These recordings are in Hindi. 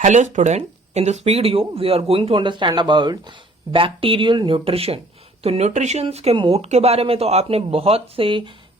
Hello student, in this video we are going to understand about bacterial nutrition। तो न्यूट्रिशन के मोड के बारे में तो आपने बहुत से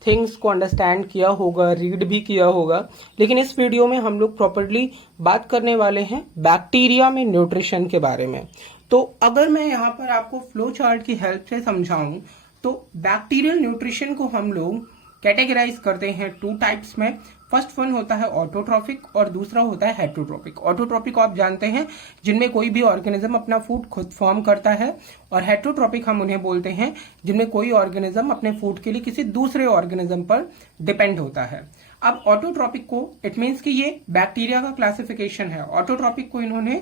थिंग्स को अंडरस्टैंड किया होगा, रीड भी किया होगा, लेकिन इस वीडियो में हम लोग प्रॉपर्ली बात करने वाले हैं बैक्टीरिया में न्यूट्रिशन के बारे में। तो अगर मैं यहाँ पर आपको फ्लो चार्ट की हेल्प से समझाऊं तो बैक्टीरियल न्यूट्रिशन को हम लोग कैटेगराइज करते हैं टू टाइप्स में। फर्स्ट वन होता है ऑटोट्रॉपिक और दूसरा होता है हेटरोट्रॉपिक। ऑटोट्रॉपिक आप जानते हैं जिनमें कोई भी ऑर्गेनिज्म अपना फूड खुद फॉर्म करता है, और हेटरोट्रॉपिक हम उन्हें बोलते हैं जिनमें कोई ऑर्गेनिज्म अपने फूड के लिए किसी दूसरे ऑर्गेनिज्म पर डिपेंड होता है। अब ऑटोट्रॉपिक को इट मीन्स कि ये बैक्टीरिया का क्लासिफिकेशन है। ऑटोट्रॉपिक को इन्होंने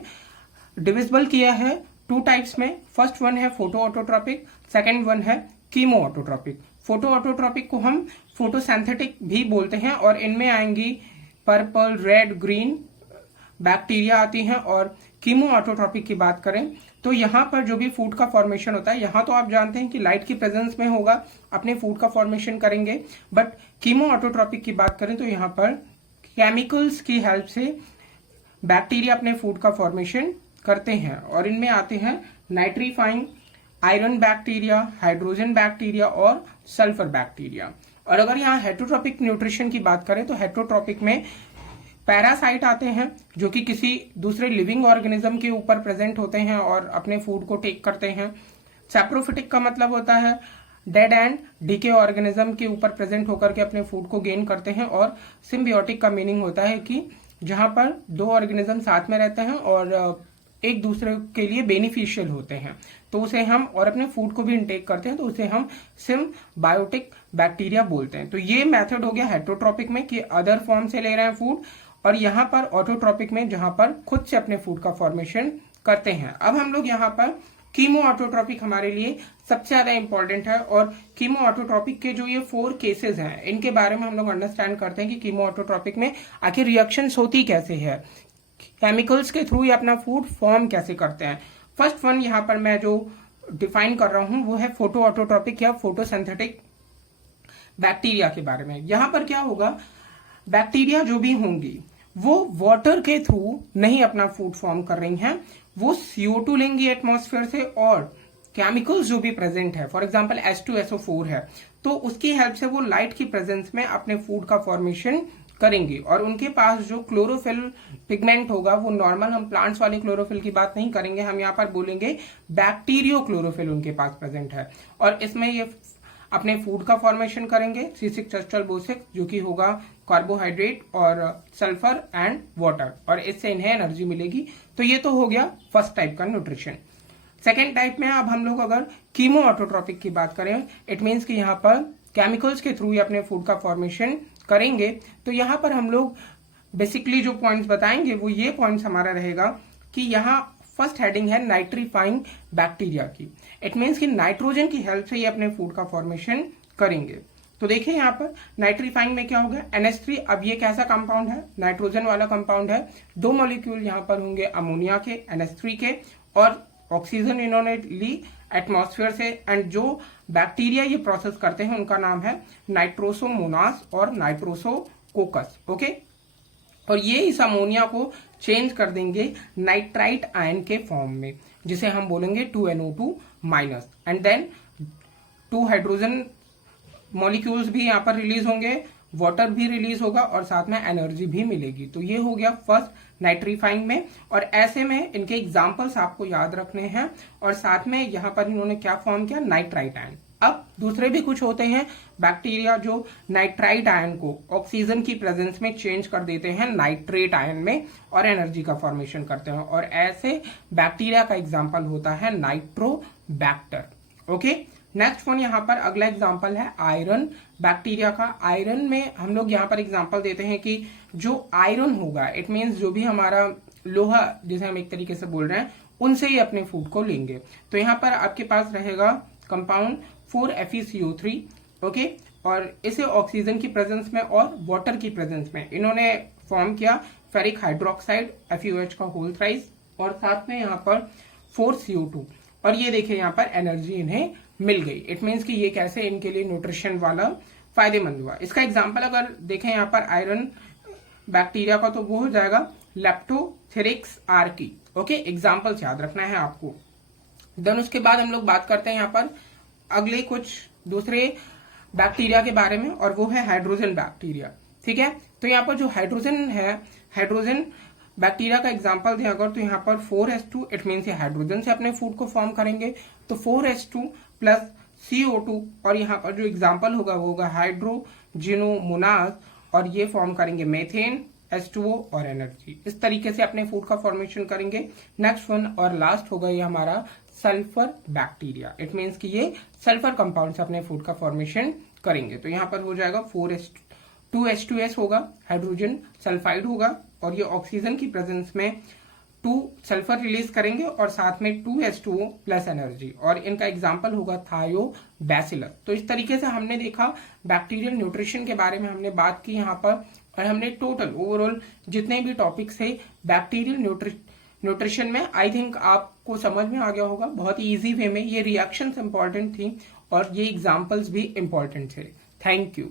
डिविजिबल किया है टू टाइप्स में। फर्स्ट वन है फोटो ऑटोट्रॉपिक, सेकेंड वन है कीमो ऑटोट्रॉपिक। फोटो ऑटोट्रॉपिक को हम फोटोसिंथेटिक भी बोलते हैं, और इनमें आएंगी पर्पल, रेड, ग्रीन बैक्टीरिया आती हैं। और कीमो ऑटोट्रॉपिक की बात करें तो यहाँ पर जो भी फूड का फॉर्मेशन होता है, यहाँ तो आप जानते हैं कि लाइट की प्रेजेंस में होगा, अपने फूड का फॉर्मेशन करेंगे। बट कीमो ऑटोट्रॉपिक की बात करें तो यहाँ पर केमिकल्स की हेल्प से बैक्टीरिया अपने फूड का फॉर्मेशन करते हैं, और इनमें आते हैं nitrifying, iron bacteria, hydrogen bacteria और सल्फर बैक्टीरिया। और अगर यहाँ हेटरोट्रॉपिक न्यूट्रिशन की बात करें तो हेटरोट्रॉपिक में पैरासाइट आते हैं जो कि किसी दूसरे लिविंग ऑर्गेनिज्म के ऊपर प्रेजेंट होते हैं और अपने फूड को टेक करते हैं। सैप्रोफिटिक का मतलब होता है डेड एंड डीके ऑर्गेनिज्म के ऊपर प्रेजेंट होकर के अपने फूड को गेन करते हैं। और सिम्बियोटिक का मीनिंग होता है कि जहां पर दो ऑर्गेनिज्म साथ में रहते हैं और एक दूसरे के लिए बेनिफिशियल होते हैं, तो उसे हम, और अपने फूड को भी इनटेक करते हैं, तो उसे हम सिम्बायोटिक बैक्टीरिया बोलते हैं। तो ये मेथड हो गया हेटरोट्रॉपिक में कि अदर फॉर्म से ले रहे हैं फूड, और यहाँ पर ऑटोट्रॉपिक में जहां पर खुद से अपने फूड का फॉर्मेशन करते हैं। अब हम लोग यहाँ पर कीमो ऑटोट्रॉपिक हमारे लिए सबसे ज्यादा इंपॉर्टेंट है, और कीमो ऑटोट्रॉपिक के जो ये 4 केसेस हैं इनके बारे में हम लोग अंडरस्टैंड करते हैं कि कीमो ऑटोट्रॉपिक में आखिर रिएक्शंस होती कैसे है, केमिकल्स के थ्रू ये अपना फूड फॉर्म कैसे करते हैं। फर्स्ट वन यहाँ पर मैं जो डिफाइन कर रहा हूं वो है फोटो ऑटोट्रॉपिक या फोटोसिंथेटिक बैक्टीरिया के बारे में। यहाँ पर क्या होगा, बैक्टीरिया जो भी होंगी वो वाटर के थ्रू नहीं अपना फूड फॉर्म कर रही हैं, वो CO2 लेंगी एटमॉस्फेयर से, और केमिकल्स जो भी प्रेजेंट है, फॉर एग्जांपल H2SO4 है, तो उसकी हेल्प से वो लाइट की प्रेजेंस में अपने फूड का फॉर्मेशन करेंगी। और उनके पास जो क्लोरोफिल पिगमेंट होगा वो नॉर्मल, हम प्लांट्स वाले क्लोरोफिल की बात नहीं करेंगे, हम यहाँ पर बोलेंगे बैक्टीरियो क्लोरोफिल उनके पास प्रेजेंट है, और इसमें ये अपने फूड का फॉर्मेशन करेंगे C6H12O6 जो कि होगा कार्बोहाइड्रेट और सल्फर एंड वाटर, और इससे इन्हें एनर्जी मिलेगी। तो ये तो हो गया फर्स्ट टाइप का न्यूट्रिशन। सेकेंड टाइप में अब हम लोग अगर कीमो ऑटोट्रॉपिक की बात करें, इट मीन्स कि यहाँ पर केमिकल्स के थ्रू ही अपने फूड का फॉर्मेशन करेंगे। तो यहाँ पर हम लोग बेसिकली जो पॉइंट्स बताएंगे वो ये पॉइंट्स हमारा रहेगा कि यहाँ फर्स्ट हेडिंग है नाइट्रीफाइंग बैक्टीरिया की। इट मीन्स कि नाइट्रोजन की हेल्प से ये अपने फूड का फॉर्मेशन करेंगे। तो देखिए यहाँ पर नाइट्रीफाइंग में क्या होगा, NH3। अब ये कैसा कंपाउंड है, नाइट्रोजन वाला कंपाउंड है। 2 मॉलिक्यूल यहाँ पर होंगे अमोनिया के, NH3 के, और ऑक्सीजन इन्होंने ली एटमॉस्फेयर से। एंड जो बैक्टीरिया ये प्रोसेस करते हैं उनका नाम है नाइट्रोसोमोनास और नाइट्रोसोकोकस। ओके, और ये इस अमोनिया को चेंज कर देंगे नाइट्राइट आयन के फॉर्म में, जिसे हम बोलेंगे 2NO2 minus. And then 2 hydrogen molecules भी यहाँ पर रिलीज होंगे, वाटर भी रिलीज होगा, और साथ में एनर्जी भी मिलेगी। तो ये हो गया फर्स्ट नाइट्रीफाइंग में। और ऐसे में इनके एग्जाम्पल्स आपको याद रखने हैं, और साथ में यहाँ पर इन्होंने क्या फॉर्म किया, नाइट्राइट आयन। अब दूसरे भी कुछ होते हैं बैक्टीरिया जो नाइट्राइट आयन को ऑक्सीजन की प्रेजेंस में चेंज कर देते हैं नाइट्रेट आयन में, और एनर्जी का फॉर्मेशन करते हैं। और ऐसे बैक्टीरिया का एग्जाम्पल होता है नाइट्रोबैक्टर। ओके, नेक्स्ट वन यहाँ पर अगला एग्जाम्पल है आयरन बैक्टीरिया का। आयरन में हम लोग यहाँ पर एग्जाम्पल देते हैं कि जो आयरन होगा, इट मीन्स जो भी हमारा लोहा जिसे हम एक तरीके से बोल रहे हैं, उनसे ही अपने फूड को लेंगे। तो यहाँ पर आपके पास रहेगा कंपाउंड 4FeCO3। ओके, और इसे ऑक्सीजन की प्रेजेंस में और वाटर की प्रेजेंस में इन्होंने फॉर्म किया फेरिक हाइड्रोक्साइड FeOH का होल थ्राइस, और साथ में यहाँ पर 4CO2। और ये देखिए यहाँ पर एनर्जी इन्हें मिल गई। इट मीन्स कि ये कैसे इनके लिए न्यूट्रिशन वाला फायदेमंद हुआ। इसका एग्जाम्पल अगर देखें यहाँ पर आयरन बैक्टीरिया का, तो वो हो जाएगा लेप्टोस्पिरिक्स आर्की। ओके, एग्जाम्पल्स याद रखना है आपको। देन उसके बाद हम लोग बात करते हैं यहाँ पर अगले कुछ दूसरे बैक्टीरिया के बारे में, और वो है हाइड्रोजन बैक्टीरिया। ठीक है, तो यहाँ पर जो हाइड्रोजन है, हाइड्रोजन बैक्टीरिया का एग्जांपल दें अगर, तो यहाँ पर 4H2, इट मीन्स ये हाइड्रोजन से अपने फूड को फॉर्म करेंगे, तो 4H2 प्लस CO2, और यहाँ पर जो एग्जांपल होगा वो होगा हाइड्रोजिनोमोनास, और ये फॉर्म करेंगे मेथेन, H2O और एनर्जी। इस तरीके से अपने फूड का फॉर्मेशन करेंगे। नेक्स्ट वन और लास्ट होगा ये हमारा सल्फर बैक्टीरिया। इट मीन्स कि ये सल्फर कंपाउंड से अपने फूड का फॉर्मेशन करेंगे। तो यहाँ पर हो जाएगा 2H2S होगा, हाइड्रोजन सल्फाइड होगा, और ये ऑक्सीजन की प्रेजेंस में 2 सल्फर रिलीज करेंगे और साथ में 2H2O प्लस एनर्जी, और इनका एग्जाम्पल होगा थायोबैसिलस। तो इस तरीके से हमने देखा बैक्टीरियल न्यूट्रिशन के बारे में हमने बात की यहाँ पर, और हमने टोटल ओवरऑल जितने भी टॉपिक्स है बैक्टीरियल न्यूट्रिशन में, आई थिंक आपको समझ में आ गया होगा बहुत ही इजी वे में। ये रिएक्शंस इंपॉर्टेंट थी और ये एग्जाम्पल्स भी इंपॉर्टेंट थे। Thank you.